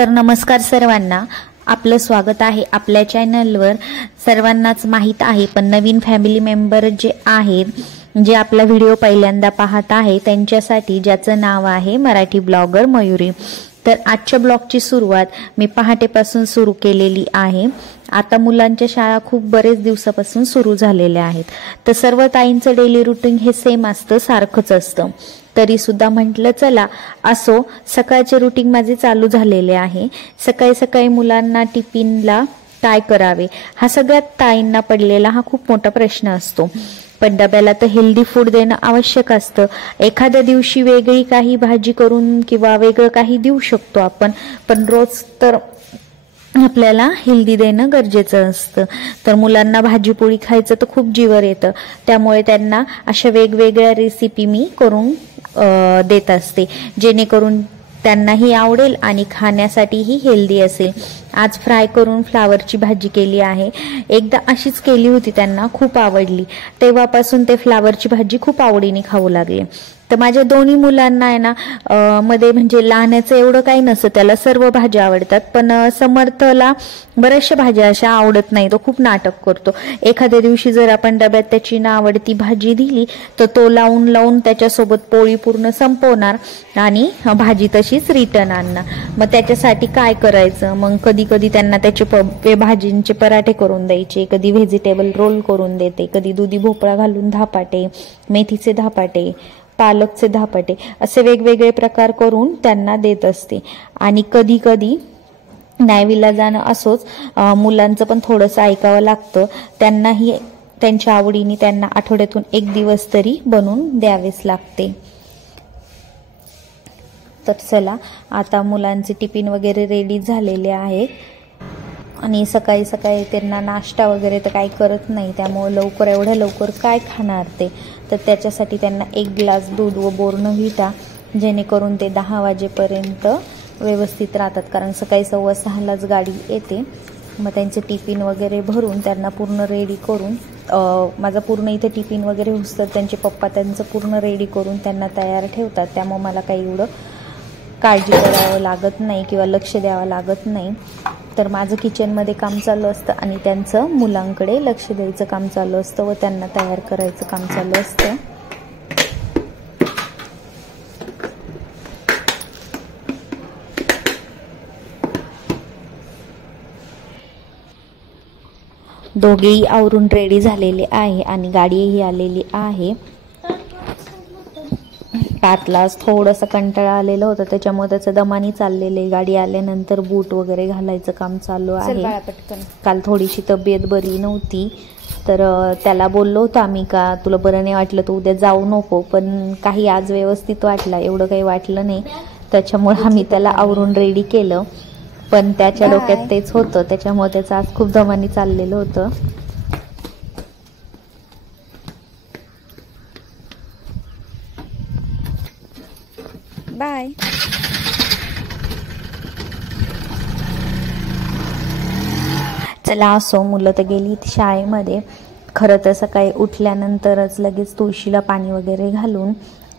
तर नमस्कार सर्वांना, आपलं स्वागत आहे आपल्या चॅनलवर। सर्वांनाच माहित आहे, पण नवीन फॅमिली मेंबर जे आहेत, जे आपला व्हिडिओ पहिल्यांदा पाहत आहे त्यांच्यासाठी, ज्याचं नाव आहे मराठी ब्लॉगर मयुरी। तर आजच्या ब्लॉगची सुरुवात मी पहाटेपासून सुरू केलेली आहे। आता मुलांच्या शाळा खूप बरेच दिवसापासून सुरू झालेल्या आहेत, तर सर्व ताईंचं डेली रुटीन हे सेम असतं, सारखंच असतं। तरी सुद्धा म्हटलं चला असो, सकाळचे रुटीन माझे चालू झालेले आहे। सकाळी सकाळी मुलांना टिफिनला काय करावे, हा सगळ्यात ताईंना पडलेला हा खूप मोठा प्रश्न असतो। पण डब्याला तर हेल्दी फूड देणं आवश्यक असतं। एखाद्या दिवशी वेगळी काही भाजी करून किंवा वेगळं काही देऊ शकतो आपण, पण रोज तर आपल्याला हेल्दी देणं गरजेचं असतं। तर मुलांना भाजीपोळी खायचं तर खूप जीवर येतं, त्यामुळे त्यांना अशा वेगवेगळ्या रेसिपी मी करून देत असते, जेणेकरून त्यांनाही आवडेल आणि खाण्यासाठीही हेल्दी असेल। आज फ्राय करून फ्लावरची भाजी केली आहे। एकदा अशीच केली होती, त्यांना खूप आवडली, तेव्हापासून ते फ्लावरची भाजी खूप आवडीने खाऊ लागले। तर माझ्या दोन्ही मुलांना आहे ना, मध्ये म्हणजे लहानाचं एवढं काही नसतं, त्याला सर्व भाज्या आवडतात, पण समर्थला बऱ्याचशा भाज्या अशा आवडत नाही, तो खूप नाटक करतो। एखाद्या दिवशी जर आपण डब्यात त्याची ना आवडती भाजी दिली तर तो लावून लावून त्याच्यासोबत पोळी पूर्ण संपवणार आणि भाजी तशीच रिटर्न आणणार। मग त्याच्यासाठी काय करायचं, मग कधी कधी त्यांना त्याचे भाजींचे पराठे करून द्यायचे, कधी व्हेजिटेबल रोल करून देते, कधी दुधी भोपळा घालून धपाटे, मेथीचे धपाटे, पालकचे धपाटे, असे वेगवेगळे प्रकार करून त्यांना देत असते। आणि कधी कधी नायविलाजानं असोच, मुलांचं पण थोडंसं ऐकावं लागतं, त्यांनाही त्यांच्या आवडीने त्यांना आठवड्यातून एक दिवस तरी बनवून द्यावेच लागते। तर चला, आता मुलांचे टिफिन वगैरे रेडी झालेले आहेत आणि सकाळी सकाळी त्यांना नाश्ता वगैरे तर काही करत नाही, त्यामुळे एवढ्या लवकर काय खाणार ते, तर त्याच्यासाठी त्यांना एक ग्लास दूध व बोर्नव्हिटा, जेणेकरून ते 10 वाजेपर्यंत व्यवस्थित राहतात, कारण सकाळी 6:15लाच गाडी येते। मग त्यांचे टिफिन वगैरे भरून त्यांना पूर्ण रेडी करून, माझा पूर्ण इथे टिफिन वगैरे होतं, त्यांचे पप्पा त्यांचं पूर्ण रेडी करून त्यांना तयार ठेवतात, त्यामुळे मला काही एवढं काळजी करावं लागत नाही किंवा लक्ष द्यावं लागत नाही। तर माझं किचनमध्ये काम चालू असतं आणि त्यांचं मुलांकडे लक्ष द्यायचं काम चालू असतं व त्यांना तयार करायचं काम चालू असतं। दोघेही आवरून रेडी झालेले आहे आणि गाडीही आलेली आहे। पातला थोडंसं कंटाळा आलेलं होतं, त्याच्यामुळे त्याचं दमानी चाललेले, गाडी आल्यानंतर बूट वगैरे घालायचं काम चालू आहे। काल थोडीशी तब्येत बरी नव्हती, तर त्याला बोललो होतं आम्ही का तुला बरं नाही वाटलं तर उद्या जाऊ नको, पण काही आज व्यवस्थित वाटला, एवढं काही वाटलं नाही, त्याच्यामुळे आम्ही त्याला आवरून रेडी केलं, पण त्याच्या डोक्यात तेच होतं, त्याच्यामुळे त्याचं आज खूप दमानी चाललेलं होतं। बाय। चला असो, मुलं तर गेली शाळेमध्ये। खरं तर सकाळी उठल्यानंतरच लगेच तुळशीला पाणी वगैरे घालून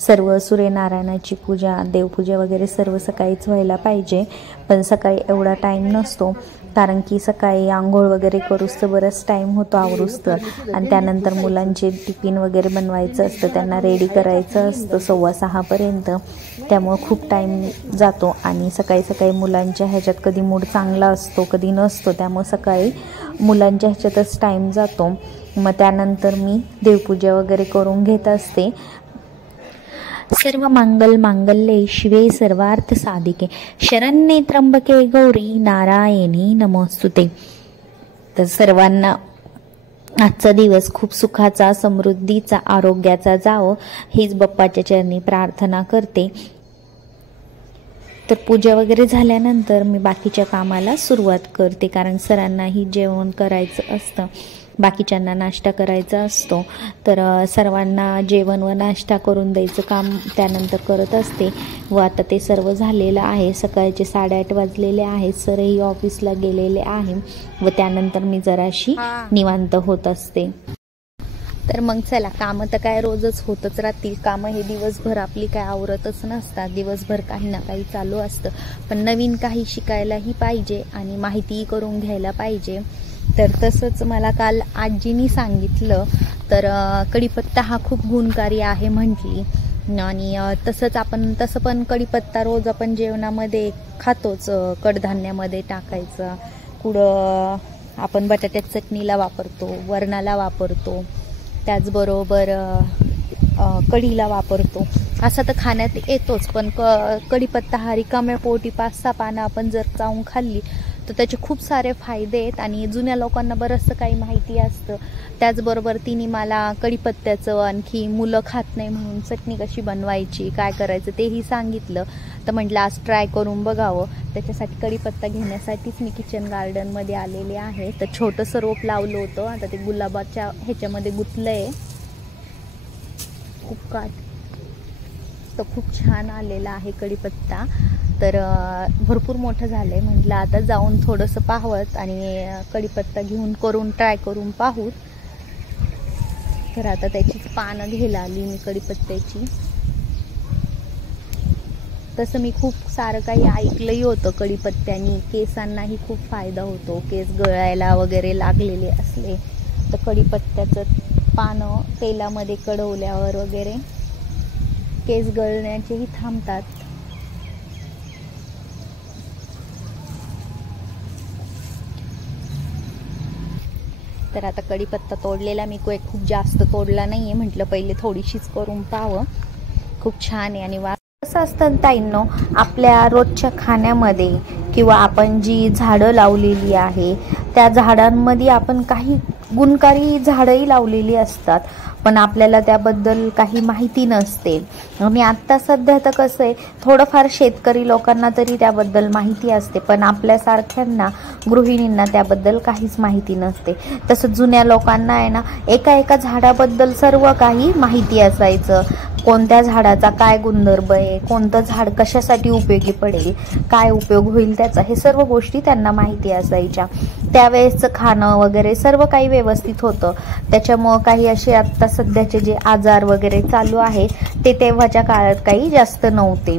सर्व सूर्यनारायणाची पूजा, देवपूजा वगैरे सर्व सकाळीच व्हायला पाहिजे, पण सकाळी एवढा टाईम नसतो, कारण की सकाळी आंघोळ वगैरे करूस तर बराच टाईम होतो आवरूस तर, आणि त्यानंतर मुलांचे टिफिन वगैरे बनवायचं असतं, त्यांना रेडी करायचं असतं 6:15पर्यंत, त्यामुळे खूप टाईम जातो। आणि सकाळी सकाळी मुलांच्या ह्याच्यात कधी मूड चांगला असतो कधी नसतो, त्यामुळे सकाळी मुलांच्या ह्याच्यातच टाईम जातो। मग त्यानंतर मी देवपूजा वगैरे करून घेत असते। सर्व मंगल मांगल्ये शिवे सर्वार्थ साधिके, शरण्ये त्र्यंबके गौरी नारायणी नमोस्तुते। तर सर्वांना आजचा दिवस खूप सुखाचा, समृद्धीचा, आरोग्याचा जावो, हीच बाप्पाच्या चरणी प्रार्थना करते। तर पूजा वगैरे झाल्यानंतर मी बाकीच्या कामाला सुरुवात करते, कारण सरांनाही जेवण करायचं असतं, बाकीच्यांना नाश्ता करायचा असतो, तर सर्वांना जेवण व नाश्ता करून द्यायचं काम त्यानंतर करत असते। व आता ते सर्व झालेलं आहे, सकाळचे 8:30 वाजलेले आहेत, सरही ऑफिसला गेलेले आहे व त्यानंतर मी जराशी निवांत होत असते। तर मग चला, कामं तर काय रोजच होतच राहतील. कामं हे दिवसभर आपली काय आवरतच नसतात, दिवसभर काही ना काही चालू असतं. पण नवीन काही शिकायलाही पाहिजे आणि माहितीही करून घ्यायला पाहिजे. तर तसंच मला काल आजीनी सांगितलं, तर कढीपत्ता हा खूप गुणकारी आहे म्हटली. आणि तसं पण कढीपत्ता रोज आपण जेवणामध्ये खातोच, कडधान्यामध्ये टाकायचा. कुठं आपण बटाट्याच्या चटणीला वापरतो, वरणाला वापरतो, त्याचबरोबर कढीला वापरतो. असं तर खाण्यात येतोच. पण कढीपत्ता हा रिकाम्या पोटी 5-6 पानं आपण जर चावून खाल्ली तर त्याचे खूप सारे फायदे आहेत. आणि जुन्या लोकांना बरंचसं काही माहिती असतं. त्याचबरोबर तिने मला कढीपत्त्याचं, आणखी मुलं खात नाही म्हणून चटणी कशी बनवायची, काय करायचं तेही सांगितलं. तर म्हटलं आज ट्राय करून बघावं. त्याच्यासाठी कढीपत्ता घेण्यासाठीच मी किचन गार्डनमध्ये आलेले आहे. तर छोटंसं रोप लावलं होतं, आता ते गुलाबाच्या ह्याच्यामध्ये गुंतलंय. खूप तर खूप छान आलेला आहे कढीपत्ता. तर भरपूर मोठं झालंय. म्हटलं आता जाऊन थोडंसं पाहवत आणि कढीपत्ता घेऊन ट्राय करून पाहूत. तर आता त्याचीच पानं घ्यायला आली मी कढीपत्त्याची. तसं मी खूप सारं काही ऐकलंही होतं, कढीपत्त्यानी केसांनाही खूप फायदा होतो. केस गळायला वगैरे लागलेले असले तर कढीपत्त्याचं पानं तेलामध्ये कडवल्यावर वगैरे केस गळण्याचेही थांबतात. तर आता कढीपत्ता तोडलेला मी खूप जास्त तोडला नाहीये, म्हटलं पहिले थोडीशीच करून पाहावं. खूप छान आहे. आणि कसं असतं ताईंनो, आपल्या रोजच्या खाण्यामध्ये किंवा आपण जी झाडं लावलेली आहे त्या झाडांमध्ये आपण काही गुणकारी झाडंही लावलेली असतात, पण आपल्याला त्याबद्दल काही माहिती नसते. आणि आत्ता सध्या तर कसं आहे, थोडंफार शेतकरी लोकांना तरी त्याबद्दल माहिती असते, पण आपल्यासारख्यांना गृहिणींना त्याबद्दल काहीच माहिती नसते. तसं जुन्या लोकांना आहे ना, एका झाडाबद्दल सर्व काही माहिती असायचं. कोणत्या झाडाचा काय गुणधर्म आहे, कोणतं झाड कशासाठी उपयोगी पडेल, काय उपयोग होईल त्याचा, हे सर्व गोष्टी त्यांना माहिती असायच्या. त्यावेळेसचं खाणं वगैरे सर्व काही व्यवस्थित होतं. त्याच्यामुळं काही असे आत्ता सध्याचे जे आजार वगैरे चालू आहे ते तेव्हाच्या काळात काही जास्त नव्हते.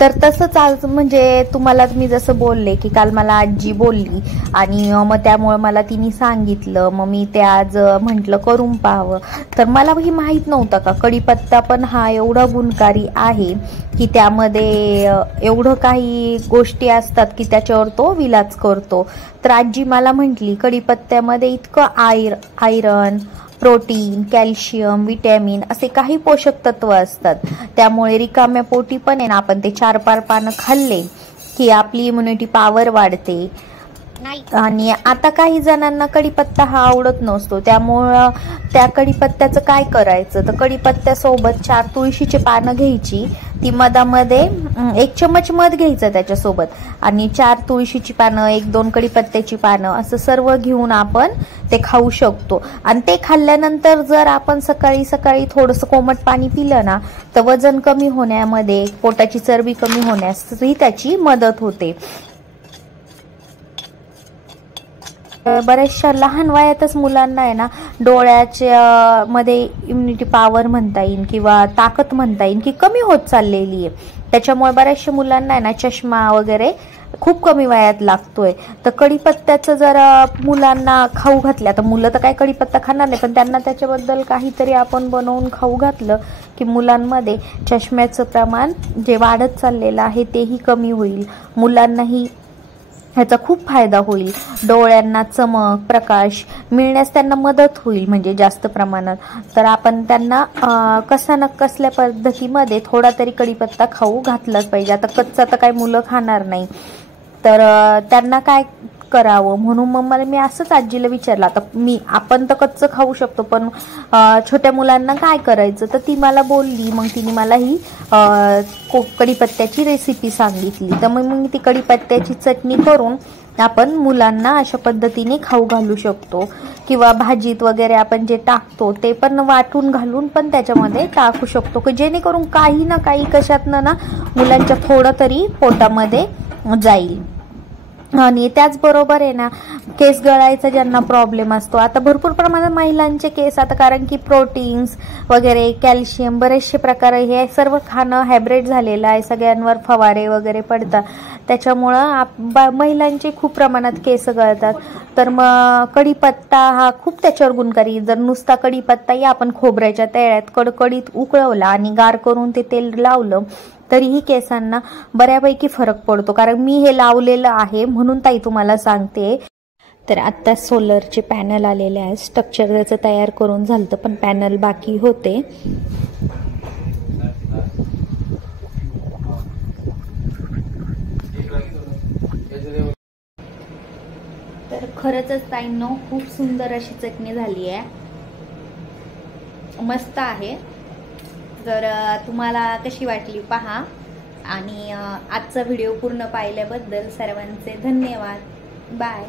तर तसंच आज म्हणजे तुम्हाला मी जसं बोलले की काल मला आजी बोलली आणि मग त्यामुळे मला तिने सांगितलं. मग मी ते आज म्हटलं करून पाहावं. तर मला ही माहीत नव्हतं का कढीपत्ता पण हा एवढा गुणकारी आहे की त्यामध्ये एवढं काही गोष्टी असतात की त्याच्यावर तो विलाज करतो. तर आजी मला म्हटली कढीपत्त्यामध्ये इतकं आयरन, प्रोटीन, कॅल्शियम, विटॅमिन असे काही पोषक तत्व असतात. त्यामुळे रिकाम्या पोटी पण आहे ना, आपण ते 4-5 पानं खाल्ले की आपली इम्युनिटी पॉवर वाढते. आणि आता काही जणांना कढीपत्ता हा आवडत नसतो, त्यामुळं त्या कढीपत्त्याचं काय करायचं, तर कढीपत्त्यासोबत 4 तुळशीची पानं घ्यायची, ती मधामध्ये 1 चमच मध घ्यायचं त्याच्यासोबत, आणि 4 तुळशीची पानं, 1-2 कढीपत्त्याची पानं असं सर्व घेऊन आपण ते खाऊ शकतो. आणि ते खाल्ल्यानंतर जर आपण सकाळी सकाळी थोडंसं कोमट पाणी पिलं ना, तर वजन कमी होण्यामध्ये, पोटाची चरबी कमी होण्यासही त्याची मदत होते. बऱ्याचशा लहान वयातच मुलांना आहे ना, डोळ्याच्या मध्ये इम्युनिटी पॉवर म्हणता येईल किंवा ताकद म्हणता येईल की कमी होत चाललेली आहे. त्याच्यामुळे बऱ्याचशा मुलांना आहे ना चष्मा वगैरे खूप कमी वयात लागतोय. तर कढीपत्त्याचं जर मुलांना खाऊ घातल्या, तर मुलं तर काय कढीपत्ता खाणार नाही, पण त्यांना त्याच्याबद्दल काहीतरी आपण बनवून खाऊ घातलं की मुलांमध्ये चष्म्याचं प्रमाण जे वाढत चाललेलं आहे तेही कमी होईल. मुलांनाही ह्याचा खूप फायदा होईल. डोळ्यांना चमक, प्रकाश मिळण्यास त्यांना मदत होईल म्हणजे जास्त प्रमाणात. तर आपण त्यांना कसा न कसल्या पद्धतीमध्ये थोडा तरी कढीपत्ता खाऊ घातलाच पाहिजे. आता कच्चा तर काही मुलं खाणार नाही, तर त्यांना काय करावं म्हणून मग मी असंच आजीला विचारलं. आता आपण तर कच्चं खाऊ शकतो, पण छोट्या मुलांना काय करायचं, तर ती मला बोलली. मग तिने मला ही कढीपत्त्याची रेसिपी सांगितली. तर मग ती कढीपत्त्याची चटणी करून आपण मुलांना अशा पद्धतीने खाऊ घालू शकतो. किंवा भाजीत वगैरे आपण जे टाकतो ते पण वाटून घालून पण त्याच्यामध्ये टाकू शकतो, की जेणेकरून काही ना काही कशातनं ना मुलांच्या थोडं तरी पोटामध्ये जाईल. आणि त्याचबरोबर आहे ना, केस गळायचा ज्यांना प्रॉब्लेम असतो, आता भरपूर प्रमाणात महिलांचे केस, आता कारण की प्रोटीन्स वगैरे, कॅल्शियम, बरेचसे प्रकार, हे सर्व खाणं हायब्रिड झालेलं आहे, सगळ्यांवर फवारे वगैरे पडतात, त्याच्यामुळं महिलांचे खूप प्रमाणात केस गळतात. तर मग कढीपत्ता हा खूप त्याच्यावर गुणकारी. जर नुसता कढीपत्ताही आपण खोबऱ्याच्या तेलात कडकडीत उकळवला आणि गार करून ते तेल लावलं तरीही केसांना बऱ्यापैकी फरक पडतो. कारण मी हे लावलेलं आहे म्हणून ताई तुम्हाला सांगते. तर आत्ता सोलरचे पॅनल आलेले आहे, स्ट्रक्चर त्याचं तयार करून झालं पण पॅनल बाकी होते. तर खरंच ताईंनो खूप सुंदर अशी चटणी झाली आहे, मस्त आहे. तर तुम्हाला कशी वाटली पहा. आणि आजचा व्हिडिओ पूर्ण पाहिल्याबद्दल सर्वांचे धन्यवाद. बाय.